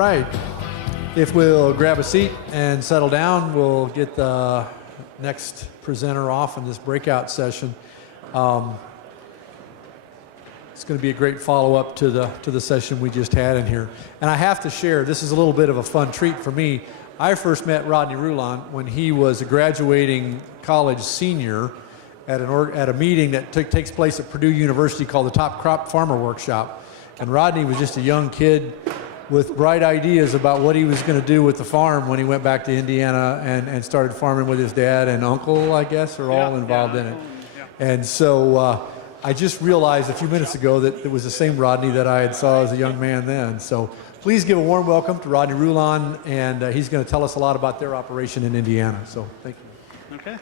Right. If we'll grab a seat and settle down, we'll get the next presenter off in this breakout session. It's going to be a great follow-up to the session we just had in here. And I have to share, this is a little bit of a fun treat for me. I first met Rodney Rulon when he was a graduating college senior at a meeting that takes place at Purdue University called the Top Crop Farmer Workshop. And Rodney was just a young kid with bright ideas about what he was going to do with the farm when he went back to Indiana and started farming with his dad and uncle, I guess, are all involved in it. Yeah. And so I just realized a few minutes ago that it was the same Rodney that I had saw as a young man then. So please give a warm welcome to Rodney Rulon, and he's going to tell us a lot about their operation in Indiana. So thank you. Okay,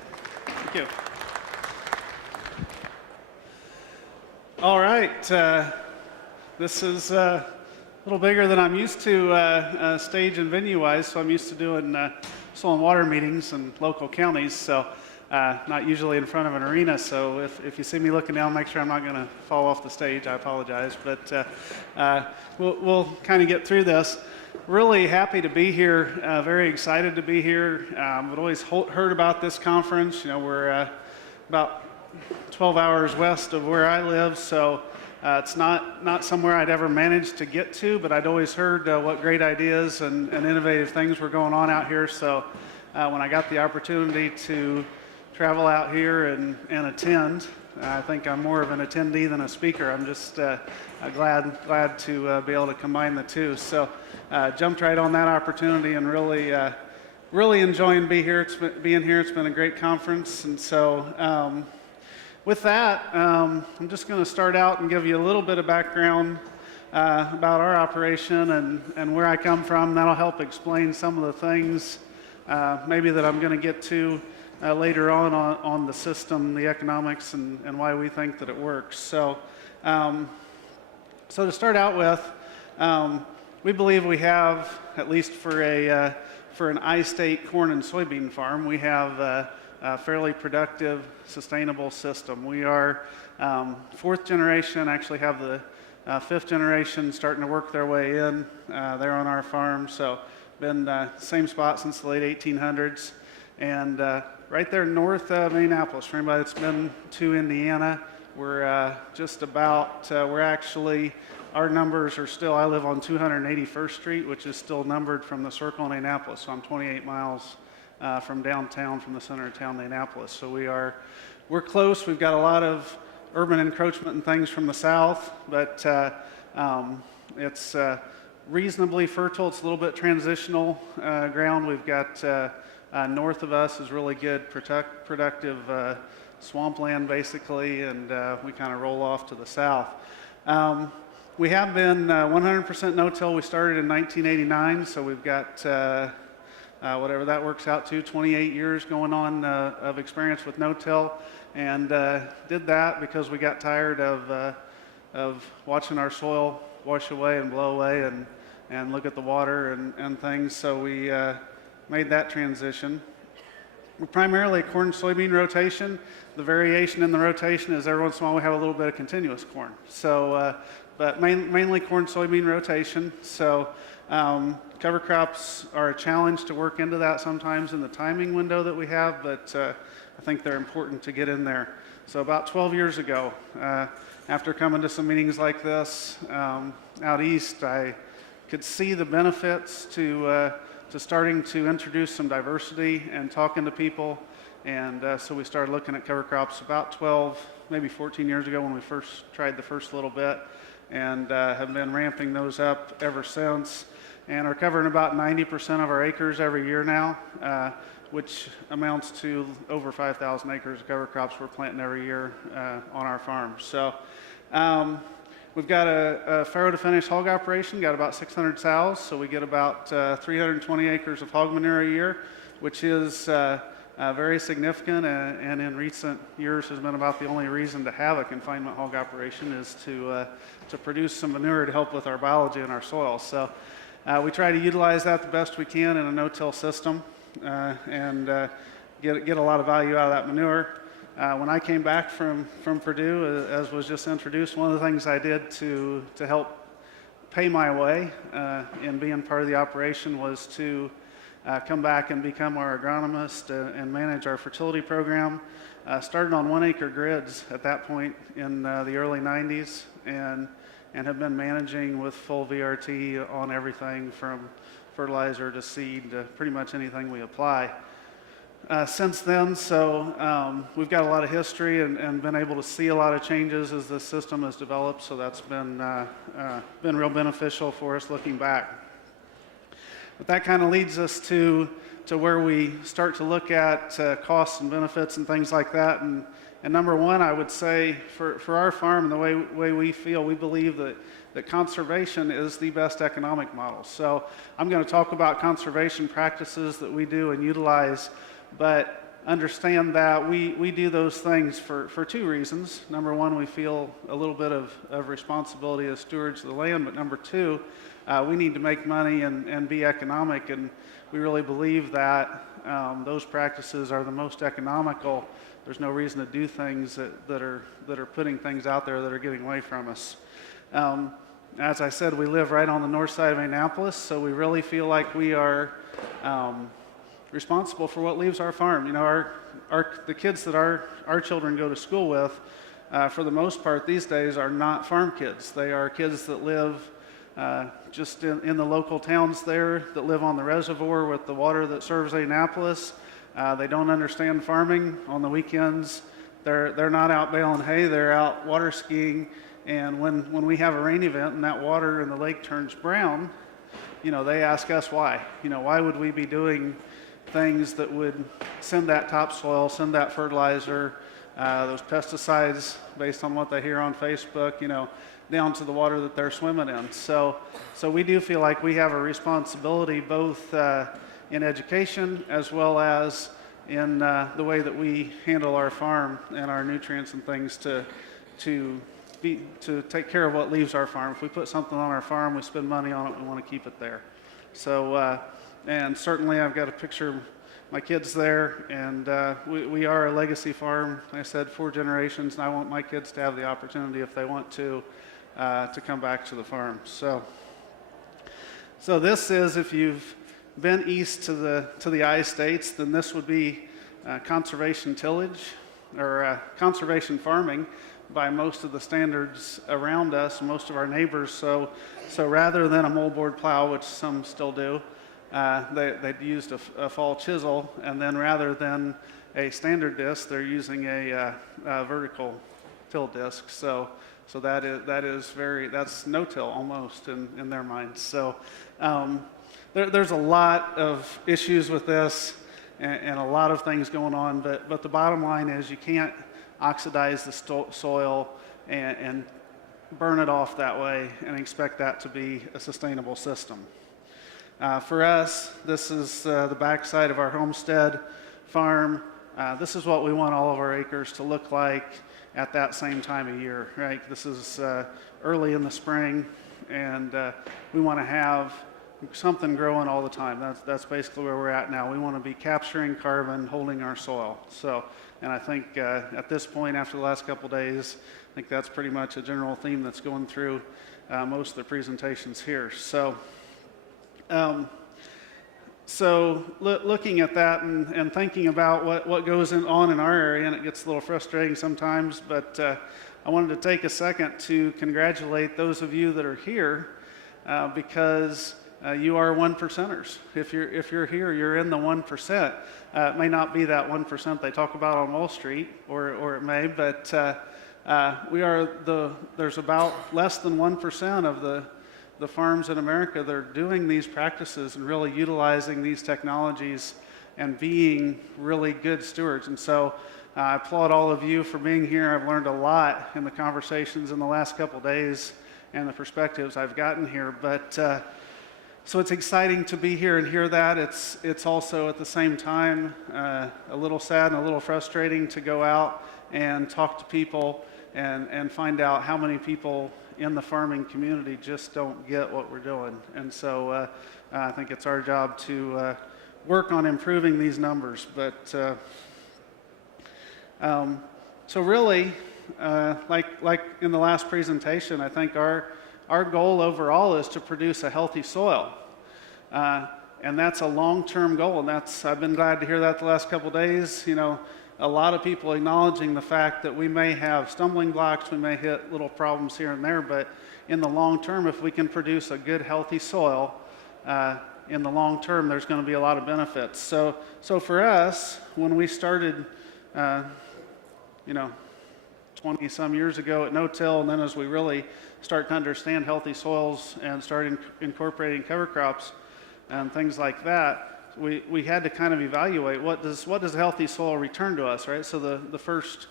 thank you. All right, this is a little bigger than I'm used to stage and venue-wise, so I'm used to doing soil and water meetings in local counties, so not usually in front of an arena, so if you see me looking down, make sure I'm not going to fall off the stage. I apologize, but we'll kind of get through this. Really happy to be here, very excited to be here. I've always heard about this conference. You know, we're about 12 hours west of where I live, so it's not somewhere I'd ever managed to get to, but I'd always heard what great ideas and innovative things were going on out here, so when I got the opportunity to travel out here and attend, I think I'm more of an attendee than a speaker. I'm just glad to be able to combine the two. So jumped right on that opportunity and really enjoying being here. It's been a great conference, and so with that, I'm just going to start out and give you a little bit of background about our operation and where I come from. That'll help explain some of the things maybe that I'm going to get to later on the system, the economics, and why we think that it works. So to start out with, we believe we have, at least for an I-state corn and soybean farm, we have a fairly productive, sustainable system. We are fourth generation, actually have the fifth generation starting to work their way in there on our farm. So been same spot since the late 1800s. And right there north of Indianapolis, for anybody that's been to Indiana, we're just about, our numbers are still, I live on 281st Street, which is still numbered from the circle in Indianapolis. So I'm 28 miles from downtown, from the center of town, Indianapolis. So we're close. We've got a lot of urban encroachment and things from the south, but it's reasonably fertile. It's a little bit transitional ground. We've got north of us is really good, productive swampland, basically, and we kind of roll off to the south. We have been 100% no-till. We started in 1989, so we've got whatever that works out to, 28 years going on of experience with no-till, and did that because we got tired of watching our soil wash away and blow away and look at the water and things, so we made that transition. We're primarily a corn soybean rotation. The variation in the rotation is every once in a while we have a little bit of continuous corn. So, but mainly corn soybean rotation. So cover crops are a challenge to work into that sometimes in the timing window that we have, but I think they're important to get in there. So about 12 years ago, after coming to some meetings like this out east, I could see the benefits to starting to introduce some diversity and talking to people, and so we started looking at cover crops about 12, maybe 14 years ago when we first tried the first little bit, and have been ramping those up ever since, and are covering about 90% of our acres every year now, which amounts to over 5,000 acres of cover crops we're planting every year on our farm. So we've got a farrow to finish hog operation, got about 600 sows, so we get about 320 acres of hog manure a year, which is very significant, and in recent years has been about the only reason to have a confinement hog operation is to produce some manure to help with our biology in our soil. So we try to utilize that the best we can in a no-till system and get a lot of value out of that manure. When I came back from Purdue, as was just introduced, one of the things I did to help pay my way in being part of the operation was to come back and become our agronomist and manage our fertility program. Started on 1 acre grids at that point in the early 90s and have been managing with full VRT on everything from fertilizer to seed to pretty much anything we apply. Since then, so we've got a lot of history and been able to see a lot of changes as the system has developed, so that's been real beneficial for us looking back. But that kind of leads us to where we start to look at costs and benefits and things like that. And number one, I would say for our farm and the way we feel, we believe that conservation is the best economic model. So I'm going to talk about conservation practices that we do and utilize, but understand that we do those things for two reasons. Number one, we feel a little bit of responsibility as stewards of the land, but number two, we need to make money and be economic, and we really believe that those practices are the most economical. There's no reason to do things that are putting things out there that are getting away from us. As I said, we live right on the north side of Annapolis, so we really feel like we are responsible for what leaves our farm. You know, the kids that our children go to school with, for the most part these days, are not farm kids. They are kids that live just in the local towns there, that live on the reservoir with the water that serves Annapolis. They don't understand farming on the weekends. They're not out baling hay, they're out water skiing. And when we have a rain event and that water in the lake turns brown, you know, they ask us why. You know, why would we be doing things that would send that topsoil, send that fertilizer, those pesticides, based on what they hear on Facebook, you know, down to the water that they're swimming in. So we do feel like we have a responsibility both in education as well as in the way that we handle our farm and our nutrients and things to take care of what leaves our farm. If we put something on our farm, we spend money on it, we want to keep it there. So, and certainly I've got a picture of my kids there, and we are a legacy farm. Like I said, 4 generations, and I want my kids to have the opportunity, if they want to come back to the farm. So this is, if you've been east to the I-states, then this would be conservation tillage, or conservation farming by most of the standards around us, most of our neighbors. So rather than a moldboard plow, which some still do, they used a fall chisel, and then rather than a standard disc, they're using a vertical till disc. So that's no-till almost in their minds. So there's a lot of issues with this and a lot of things going on, but the bottom line is you can't oxidize the soil and burn it off that way and expect that to be a sustainable system. For us, this is the backside of our homestead farm. This is what we want all of our acres to look like at that same time of year, right? This is early in the spring, and we want to have something growing all the time. That's basically where we're at now. We want to be capturing carbon, holding our soil. So, and I think at this point, after the last couple days, I think that's pretty much a general theme that's going through most of the presentations here. So, looking at that and thinking about what goes on in our area, and it gets a little frustrating sometimes, but I wanted to take a second to congratulate those of you that are here because you are 1%ers. If you're here, you're in the 1%. It may not be that 1% they talk about on Wall Street, or it may, but there's about less than 1% of the farms in America that are doing these practices and really utilizing these technologies and being really good stewards. And so I applaud all of you for being here. I've learned a lot in the conversations in the last couple days and the perspectives I've gotten here. But so it's exciting to be here and hear that. It's also at the same time a little sad and a little frustrating to go out and talk to people and find out how many people in the farming community just don't get what we're doing. And so I think it's our job to work on improving these numbers. But so really, like in the last presentation, I think our our goal overall is to produce a healthy soil. And that's a long-term goal, and I've been glad to hear that the last couple of days. You know, a lot of people acknowledging the fact that we may have stumbling blocks, we may hit little problems here and there, but in the long term, if we can produce a good, healthy soil, in the long term, there's going to be a lot of benefits. So for us, when we started, 20-some years ago at no-till, and then as we really start to understand healthy soils and start incorporating cover crops and things like that, we had to kind of evaluate what does a healthy soil return to us, right? So the first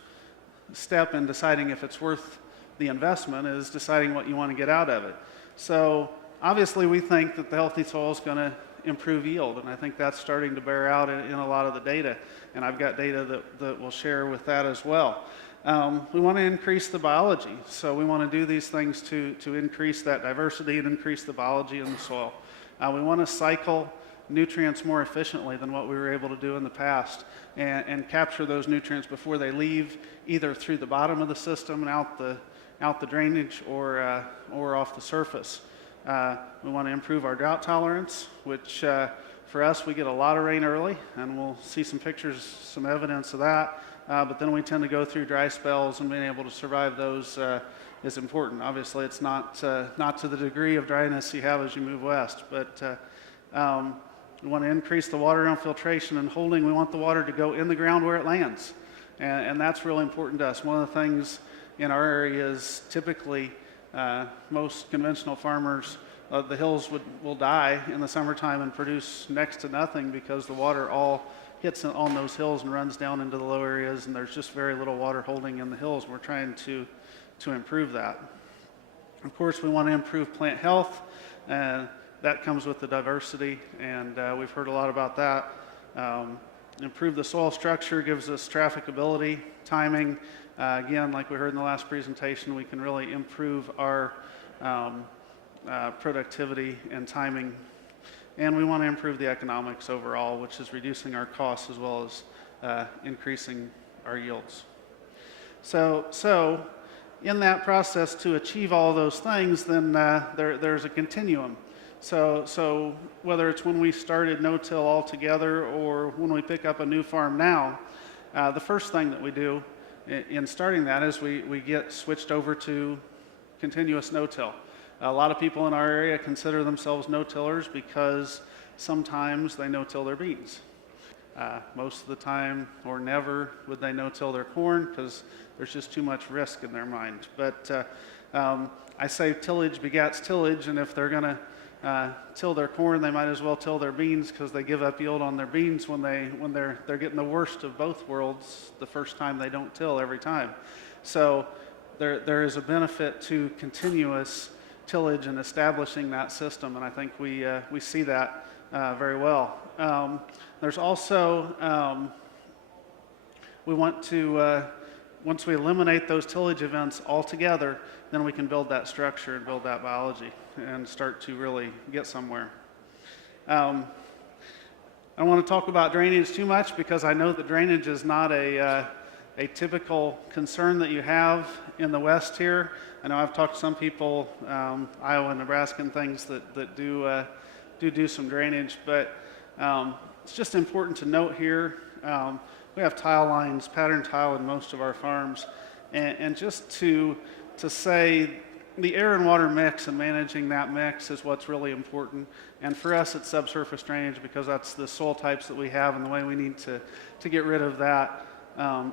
step in deciding if it's worth the investment is deciding what you want to get out of it. So obviously we think that the healthy soil is going to improve yield, and I think that's starting to bear out in a lot of the data, and I've got data that we'll share with that as well. We want to increase the biology, so we want to do these things to increase that diversity and increase the biology in the soil. We want to cycle nutrients more efficiently than what we were able to do in the past, and capture those nutrients before they leave either through the bottom of the system and out the drainage or off the surface. We want to improve our drought tolerance, which for us, we get a lot of rain early, and we'll see some pictures, some evidence of that. But then we tend to go through dry spells, and being able to survive those is important. Obviously, it's not to the degree of dryness you have as you move west, but we want to increase the water infiltration and holding. We want the water to go in the ground where it lands, and that's really important to us. One of the things in our area is typically most conventional farmers, the hills will die in the summertime and produce next to nothing because the water all hits on those hills and runs down into the low areas, and there's just very little water holding in the hills. We're trying to improve that. Of course, we want to improve plant health. That comes with the diversity, and we've heard a lot about that. Improve the soil structure gives us trafficability, timing. Again, like we heard in the last presentation, we can really improve our productivity and timing. And we want to improve the economics overall, which is reducing our costs as well as increasing our yields. So in that process, to achieve all those things, then there's a continuum. So whether it's when we started no-till altogether or when we pick up a new farm now, the first thing that we do in starting that is we get switched over to continuous no-till. A lot of people in our area consider themselves no-tillers because sometimes they no-till their beans. Most of the time or never would they no-till their corn because there's just too much risk in their mind. But I say tillage begats tillage, and if they're going to till their corn, they might as well till their beans because they give up yield on their beans when they're getting the worst of both worlds the first time they don't till every time. So there is a benefit to continuous tillage and establishing that system, and I think we see that very well. There's also we want to once we eliminate those tillage events altogether, then we can build that structure and build that biology and start to really get somewhere. I don't want to talk about drainage too much because I know that drainage is not a typical concern that you have in the West here. I know I've talked to some people, Iowa, Nebraska, and things that do some drainage, but it's just important to note here. We have tile lines, pattern tile in most of our farms, and just to say the air and water mix and managing that mix is what's really important. And for us, it's subsurface drainage because that's the soil types that we have and the way we need to get rid of that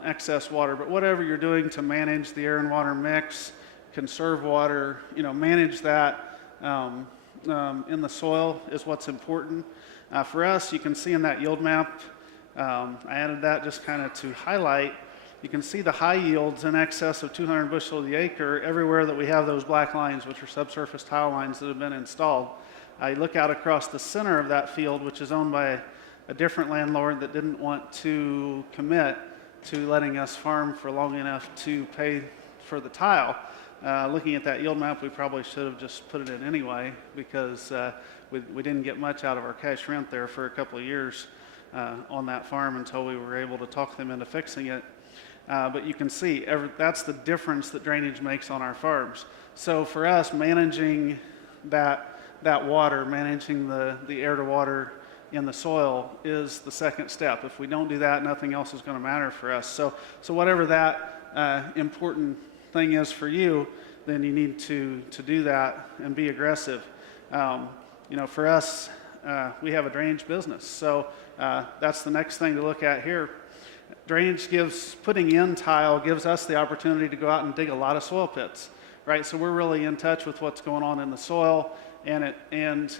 excess water. But whatever you're doing to manage the air and water mix, conserve water, manage that in the soil is what's important. For us, you can see in that yield map, I added that just kind of to highlight. You can see the high yields in excess of 200 bushel the acre everywhere that we have those black lines, which are subsurface tile lines that have been installed. You look out across the center of that field, which is owned by a different landlord that didn't want to commit to letting us farm for long enough to pay for the tile. Looking at that yield map, we probably should have just put it in anyway because we didn't get much out of our cash rent there for a couple of years on that farm until we were able to talk them into fixing it. But you can see that's the difference that drainage makes on our farms. So for us, managing that water, managing the air to water in the soil is the second step. If we don't do that, nothing else is going to matter for us. So whatever that important thing is for you, then you need to do that and be aggressive. For us, we have a drainage business, so that's the next thing to look at here. Drainage putting in tile gives us the opportunity to go out and dig a lot of soil pits, right? So we're really in touch with what's going on in the soil, and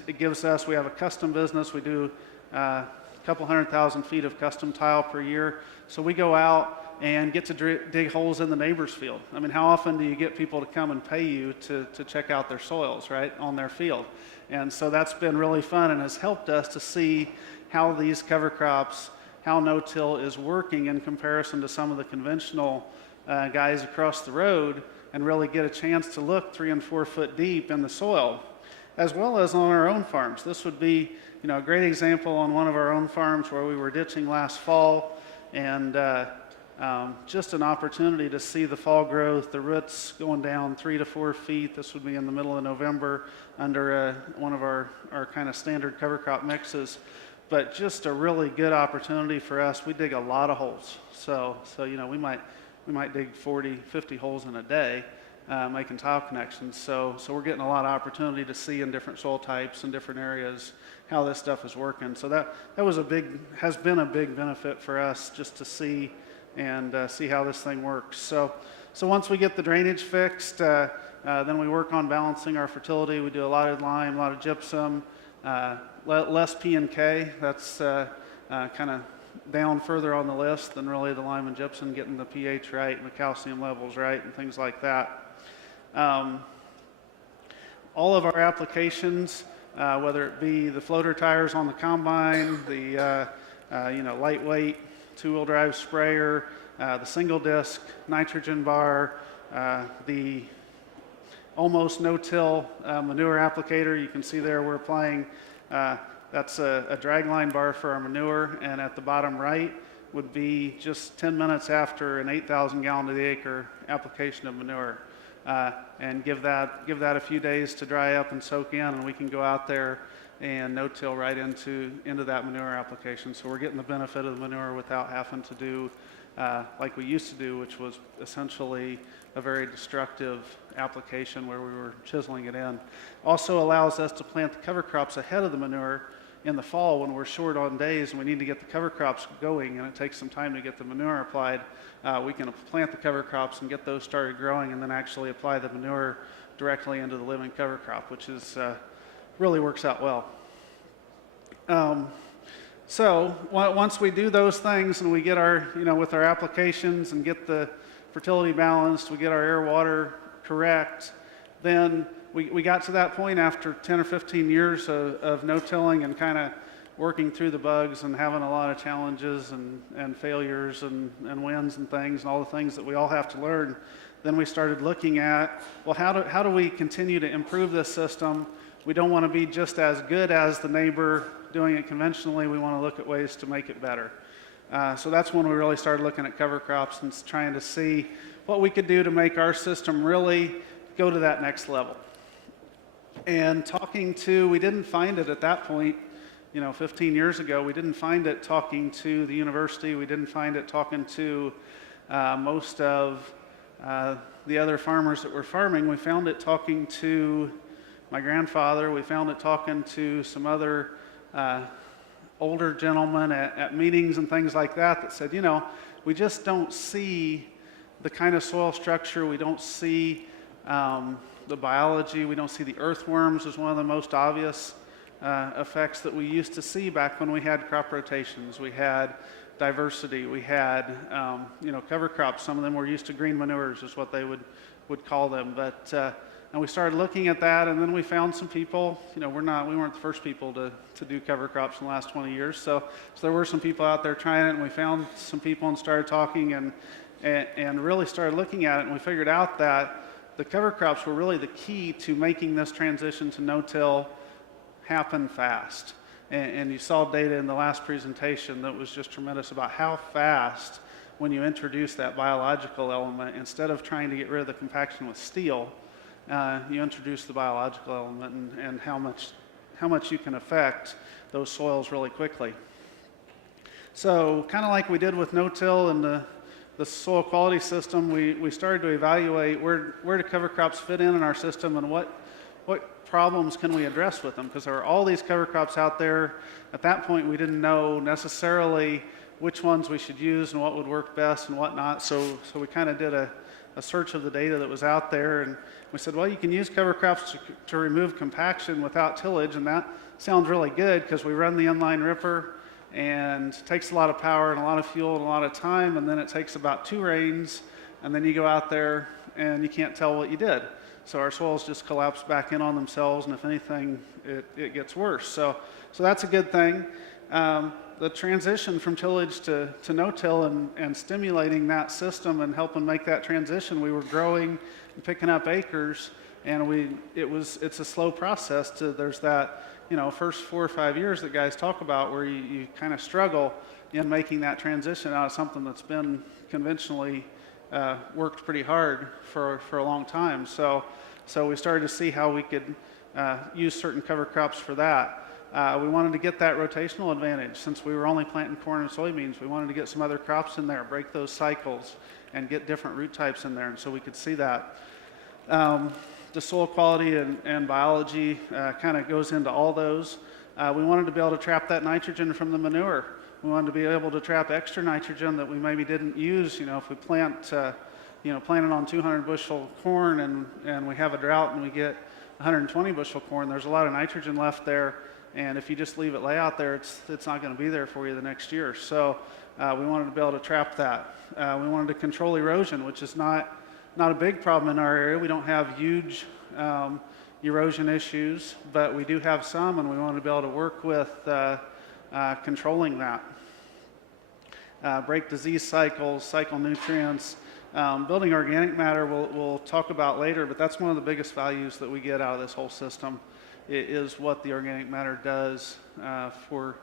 it gives us, we have a custom business. We do a couple 100,000 feet of custom tile per year. So we go out and get to dig holes in the neighbor's field. I mean, how often do you get people to come and pay you to check out their soils, right, on their field? And so that's been really fun and has helped us to see how these cover crops, how no-till is working in comparison to some of the conventional guys across the road, and really get a chance to look 3 and 4 foot deep in the soil, as well as on our own farms. This would be, a great example on one of our own farms where we were ditching last fall, and just an opportunity to see the fall growth, the roots going down 3 to 4 feet. This would be in the middle of November under one of our kind of standard cover crop mixes. But just a really good opportunity for us. We dig a lot of holes. So we might dig 40, 50 holes in a day, making tile connections. So we're getting a lot of opportunity to see in different soil types and different areas how this stuff is working. So that has been a big benefit for us, just to see and see how this thing works. So once we get the drainage fixed, then we work on balancing our fertility. We do a lot of lime, a lot of gypsum, less P and K. That's kind of down further on the list than really the lime and gypsum, getting the pH right and the calcium levels right and things like that. All of our applications, whether it be the floater tires on the combine, the lightweight two-wheel drive sprayer, the single disc nitrogen bar, the almost no-till manure applicator. You can see there we're applying, that's a drag line bar for our manure, and at the bottom right would be just 10 minutes after an 8,000 gallon to the acre application of manure. And give that a few days to dry up and soak in, and we can go out there and no-till right into that manure application. So we're getting the benefit of the manure without having to do like we used to do, which was essentially a very destructive application where we were chiseling it in. Also allows us to plant the cover crops ahead of the manure in the fall when we're short on days and we need to get the cover crops going, and it takes some time to get the manure applied. We can plant the cover crops and get those started growing, and then actually apply the manure directly into the living cover crop, which is really works out well. So once we do those things and we get our, with our applications and get the fertility balanced, we get our air water correct, then we got to that point after 10 or 15 years of no-tilling and kind of working through the bugs and having a lot of challenges and failures and wins and things and all the things that we all have to learn. Then we started looking at, well, how do we continue to improve this system? We don't want to be just as good as the neighbor doing it conventionally. We want to look at ways to make it better. So that's when we really started looking at cover crops and trying to see what we could do to make our system really go to that next level. And we didn't find it at that point, 15 years ago, we didn't find it talking to the university. We didn't find it talking to most of the other farmers that were farming. We found it talking to my grandfather. We found it talking to some other older gentlemen at meetings and things like that said, we just don't see the kind of soil structure. We don't see the biology. We don't see the earthworms as one of the most obvious effects that we used to see back when we had crop rotations. We had diversity. We had, cover crops. Some of them were used to green manures is what they would call them. But and we started looking at that, and then we found some people. We weren't the first people to do cover crops in the last 20 years. So there were some people out there trying it, and we found some people and started talking and really started looking at it, and we figured out that the cover crops were really the key to making this transition to no-till happen fast. And you saw data in the last presentation that was just tremendous about how fast when you introduce that biological element. Instead of trying to get rid of the compaction with steel, you introduce the biological element and how much you can affect those soils really quickly. So kind of like we did with no-till and the soil quality system, we started to evaluate where do cover crops fit in our system and what problems can we address with them, because there are all these cover crops out there. At that point, we didn't know necessarily which ones we should use and what would work best and what not. So we kind of did a search of the data that was out there, and we said, well, you can use cover crops to remove compaction without tillage, and that sounds really good because we run the inline ripper, and it takes a lot of power and a lot of fuel and a lot of time, and then it takes about 2 rains, and then you go out there and you can't tell what you did. So our soils just collapse back in on themselves, and if anything, it gets worse. So that's a good thing. The transition from tillage to no-till and stimulating that system and helping make that transition, we were growing and picking up acres, and it's a slow process. There's that first 4 or 5 years that guys talk about where you kind of struggle in making that transition out of something that's been conventionally worked pretty hard for a long time. So we started to see how we could use certain cover crops for that. We wanted to get that rotational advantage. Since we were only planting corn and soybeans, we wanted to get some other crops in there, break those cycles, and get different root types in there, and so we could see that. The soil quality and biology kind of goes into all those. We wanted to be able to trap that nitrogen from the manure. We wanted to be able to trap extra nitrogen that we maybe didn't use. If we planted on 200 bushel corn and we have a drought and we get 120 bushel corn, there's a lot of nitrogen left there, and if you just leave it lay out there, it's not going to be there for you the next year. So we wanted to be able to trap that. We wanted to control erosion, which is not a big problem in our area. We don't have huge erosion issues, but we do have some, and we wanted to be able to work with controlling that. Break disease cycles, cycle nutrients. Building organic matter we'll talk about later, but that's one of the biggest values that we get out of this whole system. It is what the organic matter does for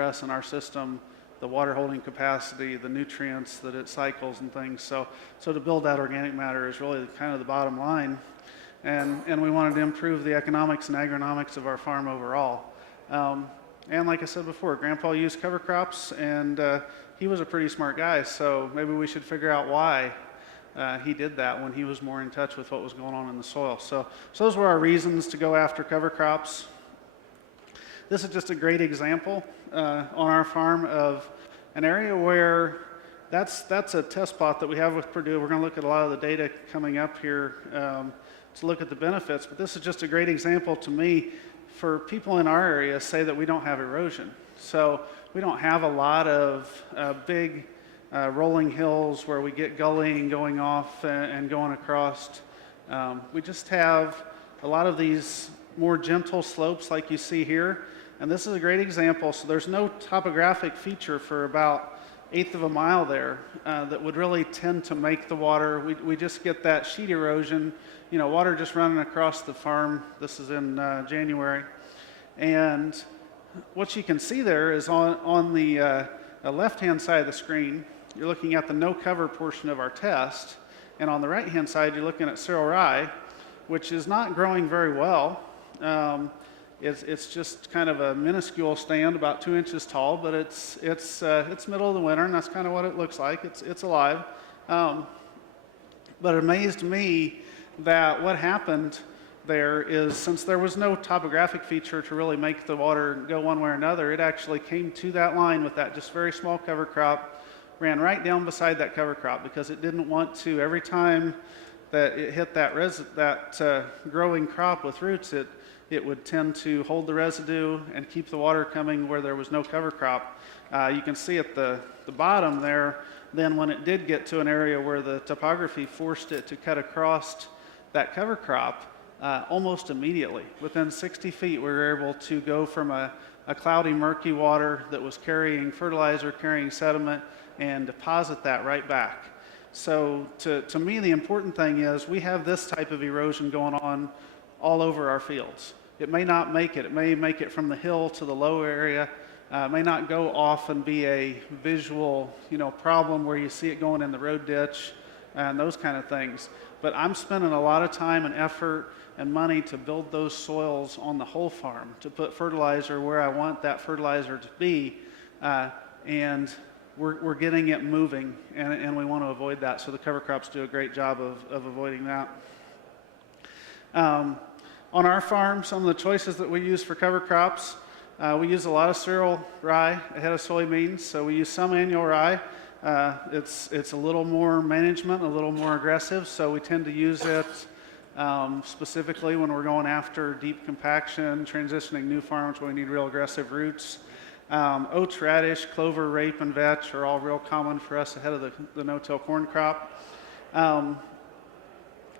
us and our system, the water holding capacity, the nutrients that it cycles and things. So to build that organic matter is really kind of the bottom line. And we wanted to improve the economics and agronomics of our farm overall. And like I said before, Grandpa used cover crops, and he was a pretty smart guy, so maybe we should figure out why he did that when he was more in touch with what was going on in the soil. So those were our reasons to go after cover crops. This is just a great example on our farm of an area where that's a test plot that we have with Purdue. We're going to look at a lot of the data coming up here to look at the benefits, but this is just a great example to me for people in our area say that we don't have erosion. So we don't have a lot of big rolling hills where we get gullying going off and going across. We just have a lot of these more gentle slopes like you see here. And this is a great example. So there's no topographic feature for about 1/8 of a mile there that would really tend to make the water. We just get that sheet erosion, water just running across the farm. This is in January. And what you can see there is on the left-hand side of the screen, you're looking at the no-cover portion of our test. And on the right-hand side, you're looking at Sorrel Rye, which is not growing very well. It's just kind of a minuscule stand, about 2 inches tall, but it's middle of the winter, and that's kind of what it looks like. It's alive. But it amazed me that what happened there is, since there was no topographic feature to really make the water go one way or another, it actually came to that line with that just very small cover crop, ran right down beside that cover crop because it didn't want to, every time that it hit that growing crop with roots, it would tend to hold the residue and keep the water coming where there was no cover crop. You can see at the bottom there, then when it did get to an area where the topography forced it to cut across that cover crop, almost immediately, within 60 feet, we were able to go from a cloudy, murky water that was carrying fertilizer, carrying sediment, and deposit that right back. So to me, the important thing is we have this type of erosion going on all over our fields. It may not make it. It may make it from the hill to the low area, may not go off and be a visual, problem where you see it going in the road ditch and those kind of things. But I'm spending a lot of time and effort and money to build those soils on the whole farm, to put fertilizer where I want that fertilizer to be, and we're getting it moving, and we want to avoid that. So the cover crops do a great job of avoiding that. On our farm, some of the choices that we use for cover crops, we use a lot of Sorrel Rye ahead of soybeans. So we use some annual rye. It's a little more management, a little more aggressive, so we tend to use it specifically when we're going after deep compaction, transitioning new farms where we need real aggressive roots. Oats, radish, clover, rape, and vetch are all real common for us ahead of the no-till corn crop.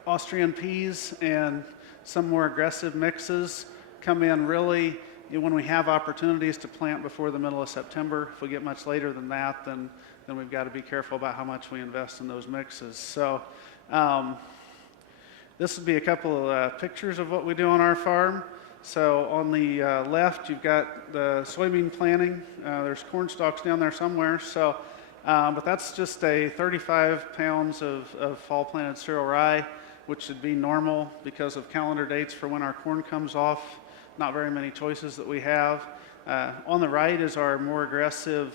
Austrian peas and some more aggressive mixes come in really when we have opportunities to plant before the middle of September. If we get much later than that, then we've got to be careful about how much we invest in those mixes. So this would be a couple of pictures of what we do on our farm. So on the left, you've got the soybean planting. There's corn stalks down there somewhere. So, but that's just 35 pounds of fall planted Sorrel Rye, which should be normal because of calendar dates for when our corn comes off. Not very many choices that we have. On the right is our more aggressive,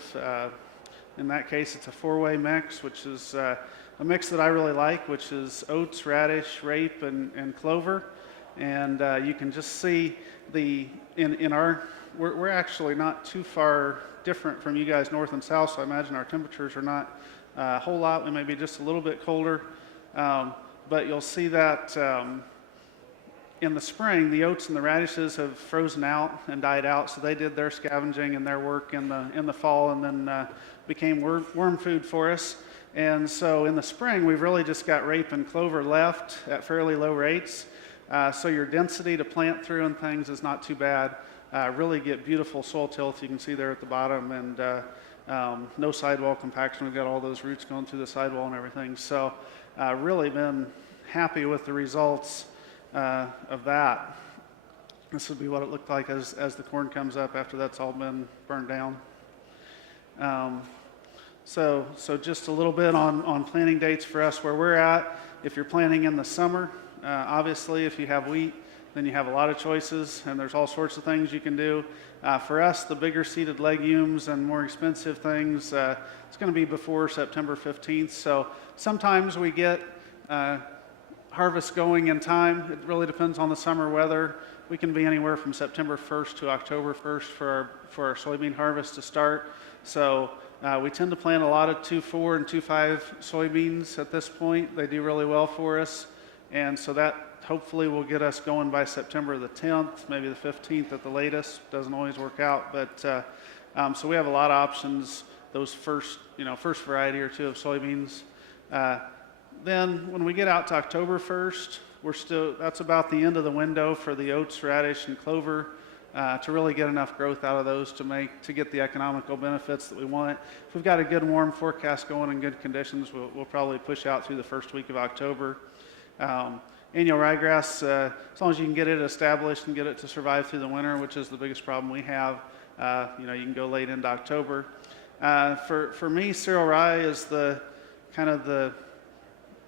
in that case, it's a 4-way mix, which is a mix that I really like, which is oats, radish, rape, and clover. And you can just see we're actually not too far different from you guys north and south, so I imagine our temperatures are not a whole lot. We may be just a little bit colder, but you'll see that in the spring, the oats and the radishes have frozen out and died out, so they did their scavenging and their work in the fall, and then became worm food for us. And so in the spring, we've really just got rape and clover left at fairly low rates. So your density to plant through and things is not too bad. Really get beautiful soil tilth, you can see there at the bottom, and no sidewall compaction. We've got all those roots going through the sidewall and everything. So really been happy with the results of that. This would be what it looked like as the corn comes up after that's all been burned down. So just a little bit on planting dates for us where we're at. If you're planting in the summer, obviously if you have wheat, then you have a lot of choices, and there's all sorts of things you can do. For us, the bigger seeded legumes and more expensive things, it's going to be before September 15th. So sometimes we get harvest going in time. It really depends on the summer weather. We can be anywhere from September 1st to October 1st for our soybean harvest to start. So we tend to plant a lot of 2.4 and 2.5 soybeans at this point. They do really well for us. And so that hopefully will get us going by September the 10th, maybe the 15th at the latest. Doesn't always work out, but so we have a lot of options. Those first variety or two of soybeans. Then when we get out to October 1st, that's about the end of the window for the oats, radish, and clover to really get enough growth out of those to get the economical benefits that we want. If we've got a good warm forecast going and good conditions, we'll probably push out through the first week of October. Annual ryegrass, as long as you can get it established and get it to survive through the winter, which is the biggest problem we have, you can go late into October. For me, Sorrel Rye is the kind of the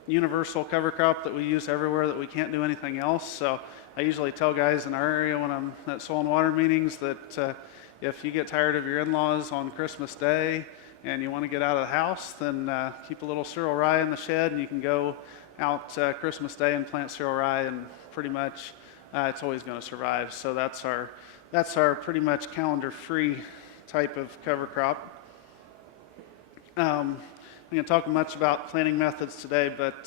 universal cover crop that we use everywhere that we can't do anything else. So I usually tell guys in our area when I'm at soil and water meetings that if you get tired of your in-laws on Christmas Day and you want to get out of the house, then keep a little Sorrel Rye in the shed, and you can go out Christmas Day and plant Sorrel Rye, and pretty much it's always going to survive. So that's our pretty much calendar-free type of cover crop. I'm going to talk much about planting methods today, but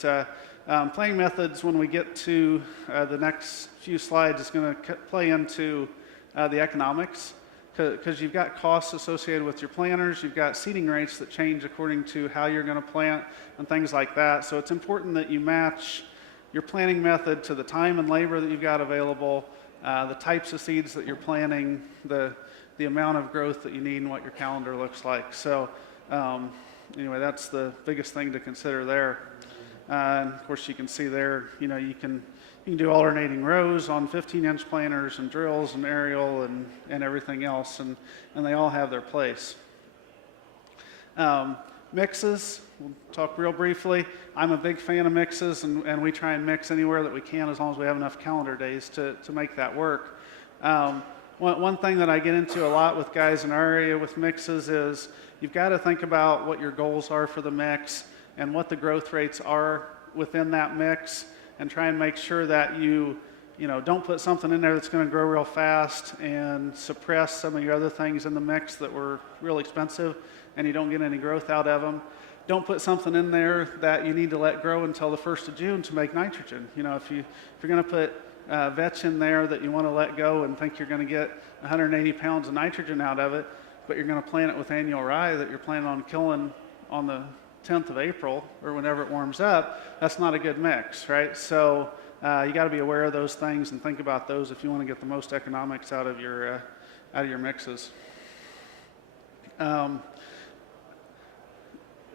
planting methods, when we get to the next few slides, is going to play into the economics, because you've got costs associated with your planters, you've got seeding rates that change according to how you're going to plant and things like that. So it's important that you match your planting method to the time and labor that you've got available, the types of seeds that you're planting, the amount of growth that you need, and what your calendar looks like. So anyway, that's the biggest thing to consider there. And of course, you can see there, you You can do alternating rows on 15-inch planters and drills and aerial and everything else, and they all have their place. Mixes, we'll talk real briefly. I'm a big fan of mixes, and we try and mix anywhere that we can as long as we have enough calendar days to make that work. One thing that I get into a lot with guys in our area with mixes is you've got to think about what your goals are for the mix and what the growth rates are within that mix, and try and make sure that you don't put something in there that's going to grow real fast and suppress some of your other things in the mix that were real expensive and you don't get any growth out of them. Don't put something in there that you need to let grow until the 1st of June to make nitrogen. If you're going to put vetch in there that you want to let go and think you're going to get 180 pounds of nitrogen out of it, but you're going to plant it with annual rye that you're planning on killing on the 10th of April or whenever it warms up, that's not a good mix, right? So you got to be aware of those things and think about those if you want to get the most economics out of your mixes.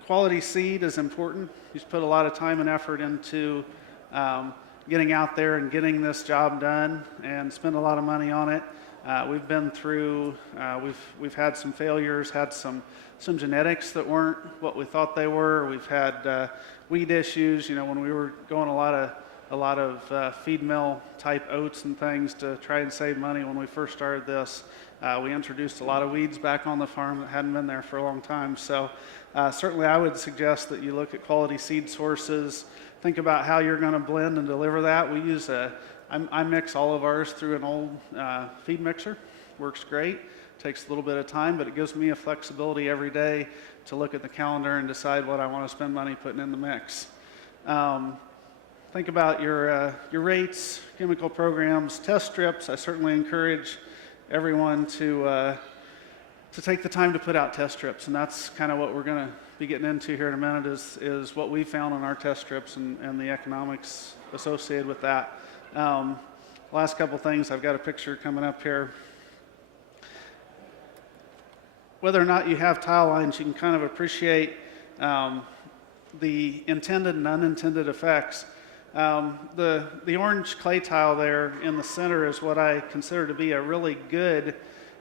Quality seed is important. You just put a lot of time and effort into getting out there and getting this job done and spend a lot of money on it. We've been through, we've had some failures, had some genetics that weren't what we thought they were. We've had weed issues, when we were going a lot of feed mill type oats and things to try and save money when we first started this. We introduced a lot of weeds back on the farm that hadn't been there for a long time. So certainly I would suggest that you look at quality seed sources, think about how you're going to blend and deliver that. We use I mix all of ours through an old feed mixer. Works great. Takes a little bit of time, but it gives me a flexibility every day to look at the calendar and decide what I want to spend money putting in the mix. Think about your rates, chemical programs, test strips. I certainly encourage everyone to take the time to put out test strips, and that's kind of what we're going to be getting into here in a minute is what we found on our test strips and the economics associated with that. Last couple things, I've got a picture coming up here. Whether or not you have tile lines, you can kind of appreciate the intended and unintended effects. The orange clay tile there in the center is what I consider to be a really good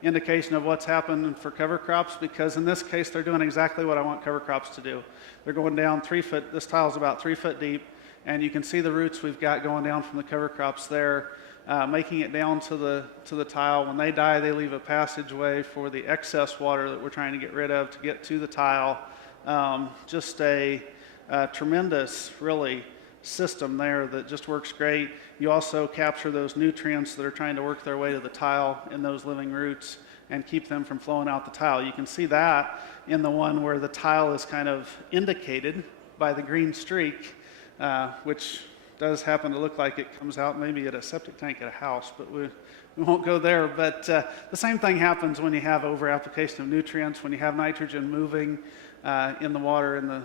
indication of what's happened for cover crops, because in this case they're doing exactly what I want cover crops to do. They're going down 3 foot, this tile is about 3 foot deep, and you can see the roots we've got going down from the cover crops there, making it down to the tile. When they die, they leave a passageway for the excess water that we're trying to get rid of to get to the tile. Just a tremendous, really, system there that just works great. You also capture those nutrients that are trying to work their way to the tile in those living roots and keep them from flowing out the tile. You can see that in the one where the tile is kind of indicated by the green streak, which does happen to look like it comes out maybe at a septic tank at a house, but we won't go there. But the same thing happens when you have over-application of nutrients, when you have nitrogen moving in the water,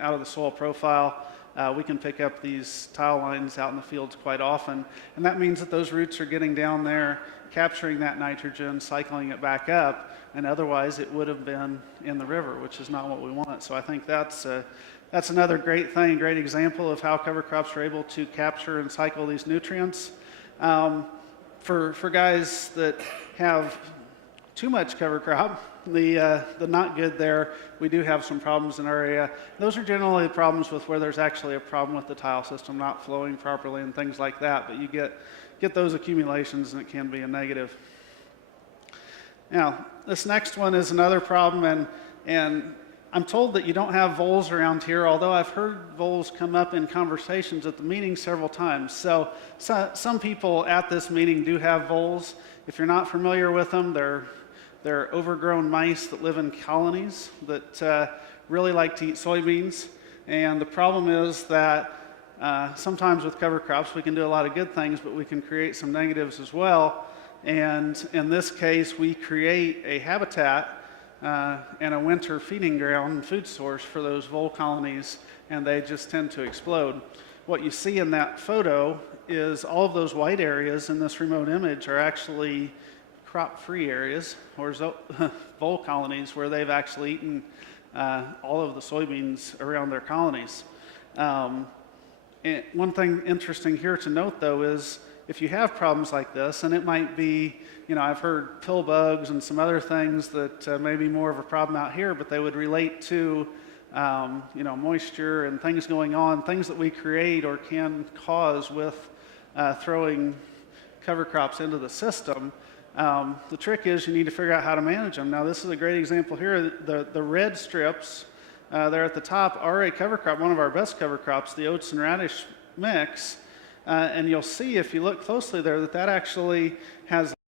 out of the soil profile. We can pick up these tile lines out in the fields quite often, and that means that those roots are getting down there, capturing that nitrogen, cycling it back up, and otherwise it would have been in the river, which is not what we want. So I think that's another great thing, great example of how cover crops are able to capture and cycle these nutrients. For guys that have too much cover crop, the not good there, we do have some problems in our area. Those are generally the problems with where there's actually a problem with the tile system not flowing properly and things like that, but you get those accumulations and it can be a negative. Now, this next one is another problem, and I'm told that you don't have voles around here, although I've heard voles come up in conversations at the meeting several times. So some people at this meeting do have voles. If you're not familiar with them, they're overgrown mice that live in colonies that really like to eat soybeans. And the problem is that sometimes with cover crops we can do a lot of good things, but we can create some negatives as well. And in this case, we create a habitat and a winter feeding ground and food source for those vole colonies, and they just tend to explode. What you see in that photo is all of those white areas in this remote image are actually crop-free areas, or vole colonies, where they've actually eaten all of the soybeans around their colonies. And one thing interesting here to note, though, is if you have problems like this, and it might be, I've heard pill bugs and some other things that may be more of a problem out here, but they would relate to, moisture and things going on, things that we create or can cause with throwing cover crops into the system. The trick is you need to figure out how to manage them. Now, this is a great example here. The red strips there at the top are a cover crop, one of our best cover crops, the oats and radish mix. And you'll see if you look closely there that actually has